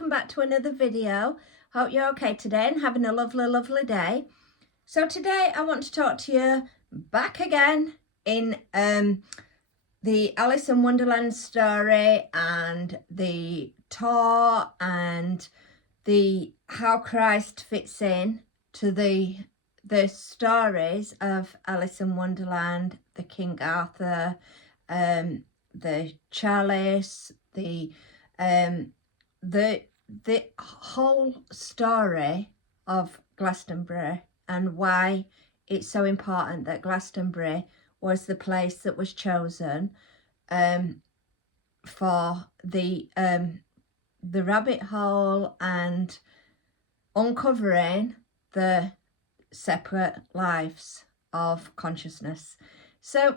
welcome back to another video. Hope you're okay today and having a lovely day. So today I want to talk to you back again in the Alice in Wonderland story and the tour and the how Christ fits in to the stories of Alice in Wonderland, the King Arthur, the chalice, the whole story of Glastonbury and why it's so important that Glastonbury was the place that was chosen for the rabbit hole and uncovering the separate lives of consciousness. So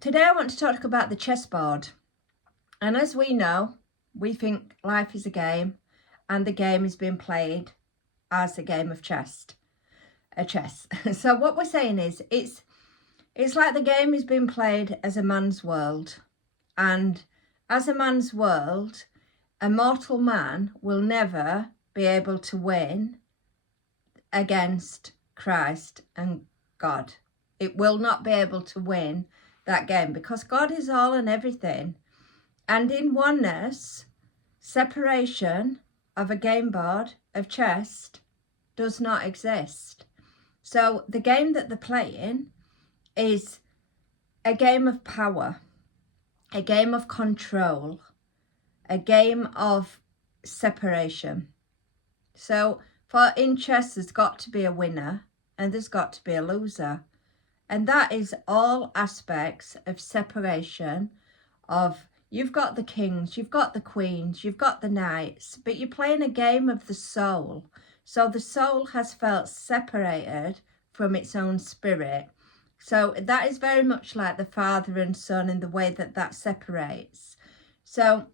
today I want to talk about the chessboard. And as we know, we think life is a game and the game is being played as a game of chess. So what we're saying is it's like the game is being played as a man's world. And as a man's world, a mortal man will never be able to win against Christ and God. It will not be able to win that game because God is all and everything. And in oneness, separation of a game board of chess does not exist. So the game that they're playing is a game of power, a game of control, a game of separation. So in chess, there's got to be a winner and there's got to be a loser. And that is all aspects of separation of, you've got the kings, you've got the queens, you've got the knights, but you're playing a game of the soul. So the soul has felt separated from its own spirit. So that is very much like the father and son in the way that separates. So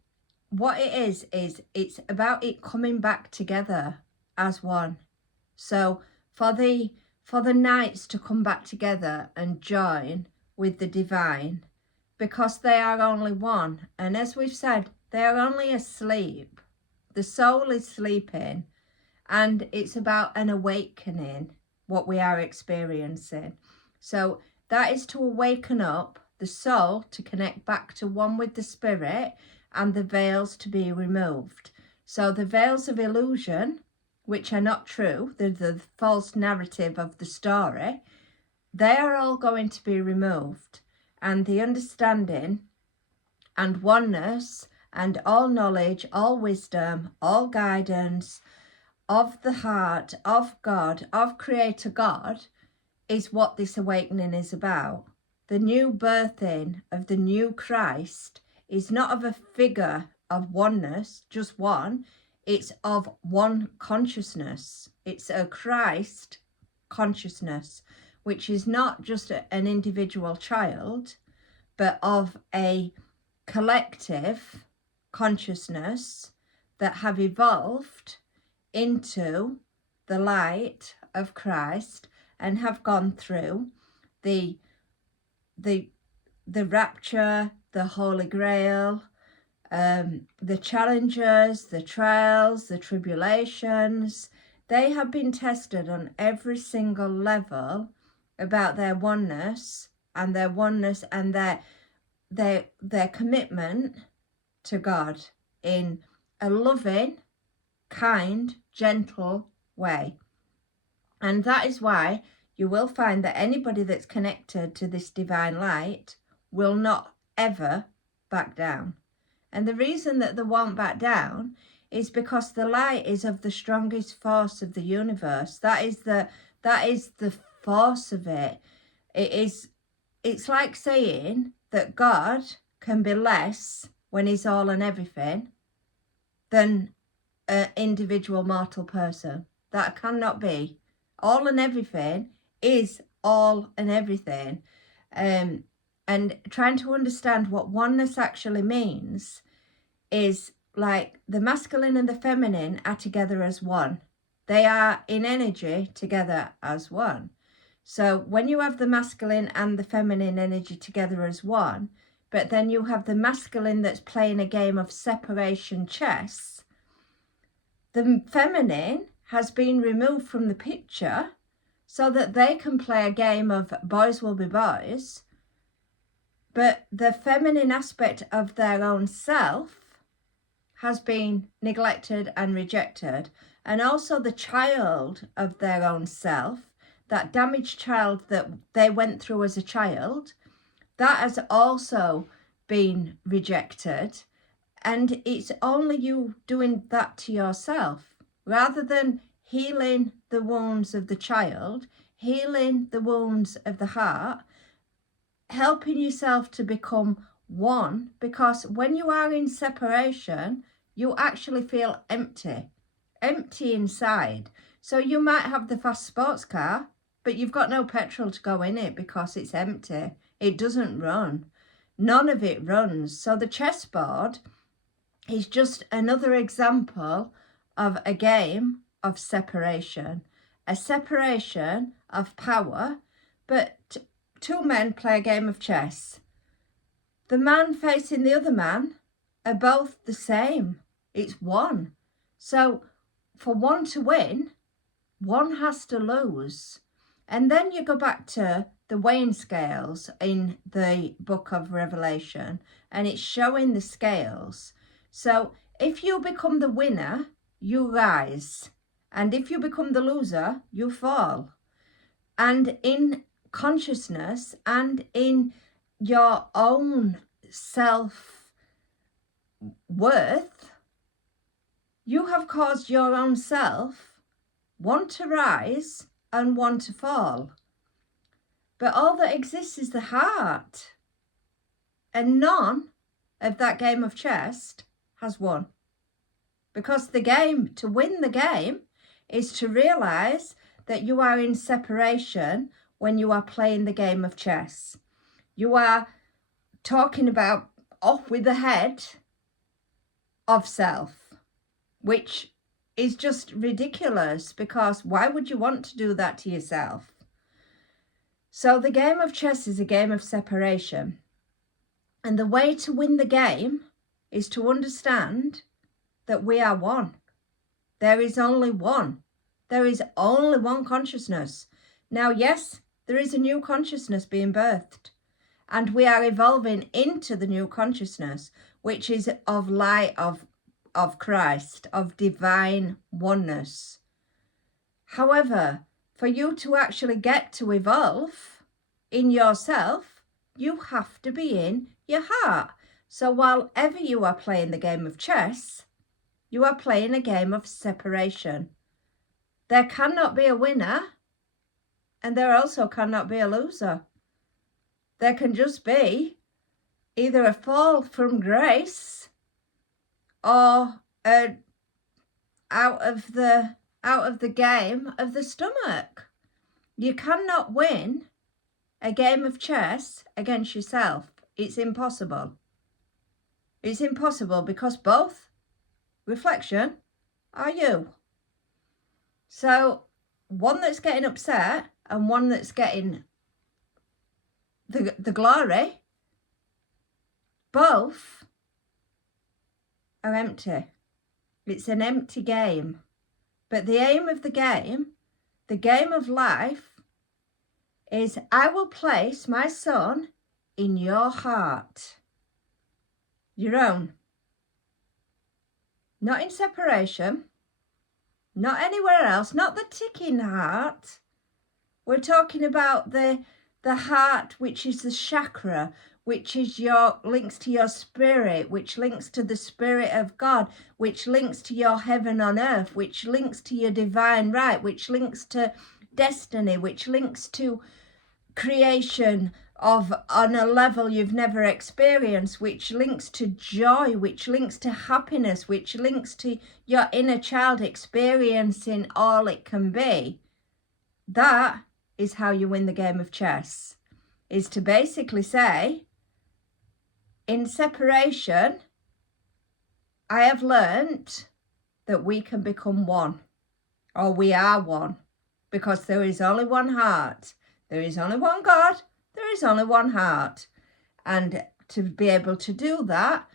what it is it's about it coming back together as one. So for the knights to come back together and join with the divine, because they are only one. And as we've said, they are only asleep. The soul is sleeping, and it's about an awakening, what we are experiencing. So that is to awaken up the soul to connect back to one with the spirit, and the veils to be removed. So the veils of illusion, which are not true, the false narrative of the story, they are all going to be removed. And the understanding and oneness and all knowledge, all wisdom, all guidance of the heart, of God, of Creator God, is what this awakening is about. The new birthing of the new Christ is not of a figure of oneness, just one. It's of one consciousness. It's a Christ consciousness, which is not just an individual child, but of a collective consciousness that have evolved into the light of Christ and have gone through the rapture, the Holy Grail, the challenges, the trials, the tribulations. They have been tested on every single level about their oneness and their commitment to God in a loving, kind, gentle way. And that is why you will find that anybody that's connected to this divine light will not ever back down. And the reason that they won't back down is because the light is of the strongest force of the universe. That is the force of it. It's like saying that God can be less when he's all and everything than an individual mortal person. That cannot be. All and everything is all and everything. And trying to understand what oneness actually means is like the masculine and the feminine are together as one. They are in energy together as one. So when you have the masculine and the feminine energy together as one, but then you have the masculine that's playing a game of separation chess, the feminine has been removed from the picture so that they can play a game of boys will be boys, but the feminine aspect of their own self has been neglected and rejected, and also the child of their own self, that damaged child that they went through as a child, that has also been rejected. And it's only you doing that to yourself, rather than healing the wounds of the child, healing the wounds of the heart, helping yourself to become one. Because when you are in separation, you actually feel empty inside. So you might have the fast sports car, but you've got no petrol to go in it because it's empty. It doesn't run. None of it runs. So the chessboard is just another example of a game of separation, a separation of power. But two men play a game of chess. The man facing the other man are both the same. It's one. So for one to win, one has to lose. And then you go back to the weighing scales in the book of Revelation, and it's showing the scales. So if you become the winner, you rise. And if you become the loser, you fall. And in consciousness and in your own self-worth, you have caused your own self one to rise and one to fall. But all that exists is the heart. And none of that game of chess has won. Because the game, to win the game, is to realise that you are in separation when you are playing the game of chess. You are talking about off with the head of self, which is just ridiculous, because why would you want to do that to yourself? So the game of chess is a game of separation. And the way to win the game is to understand that we are one. There is only one. There is only one consciousness. Now, yes, there is a new consciousness being birthed, and we are evolving into the new consciousness, which is of light of Christ, of divine oneness. However, for you to actually get to evolve in yourself, you have to be in your heart. So while ever you are playing the game of chess, you are playing a game of separation. There cannot be a winner, and there also cannot be a loser. There can just be either a fall from grace or out of the game of the stomach. You cannot win a game of chess against yourself. It's impossible. It's impossible, because both reflection are you. So one that's getting upset and one that's getting the glory, both are empty. It's an empty game. But the aim of the game of life, is I will place my son in your heart. Your own. Not in separation. Not anywhere else. Not the ticking heart. We're talking about the heart, which is the chakra, which is your links to your spirit, which links to the Spirit of God, which links to your heaven on earth, which links to your divine right, which links to destiny, which links to creation on a level you've never experienced, which links to joy, which links to happiness, which links to your inner child experiencing all it can be. That is how you win the game of chess, is to basically say, in separation, I have learnt that we can become one, or we are one, because there is only one heart, there is only one God, there is only one heart. And to be able to do that,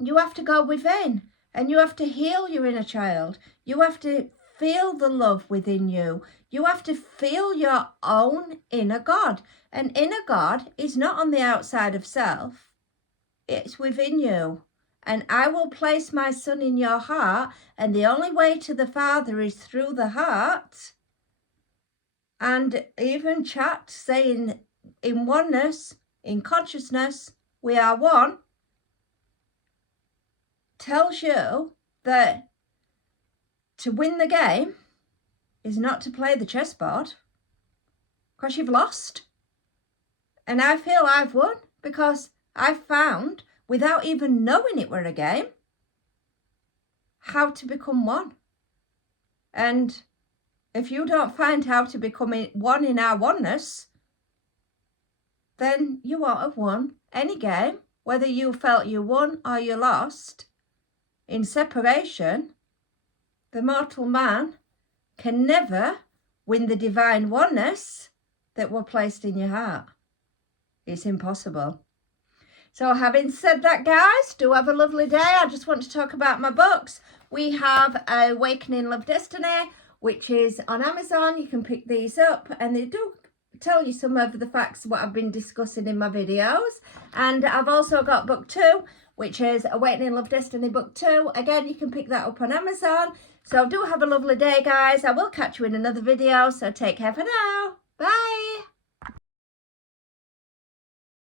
you have to go within And you have to heal your inner child. You have to feel the love within you. You have to feel your own inner God. An inner God is not on the outside of self. It's within you. And I will place my son in your heart. And the only way to the Father is through the heart. And even chat saying in oneness, in consciousness, we are one, tells you that to win the game is not to play the chessboard, because you've lost. And I feel I've won because I've found, without even knowing it were a game, how to become one. And if you don't find how to become one in our oneness, then you won't have won any game, whether you felt you won or you lost. In separation, the mortal man can never win the divine oneness that were placed in your heart. It's impossible. So having said that, guys, do have a lovely day. I just want to talk about my books. We have Awakening Love Destiny, which is on Amazon. You can pick these up, and they do tell you some of the facts what I've been discussing in my videos. And I've also got book 2, which is Awakening Love Destiny book 2. Again, you can pick that up on Amazon. So do have a lovely day, guys. I will catch you in another video. So take care for now. Bye.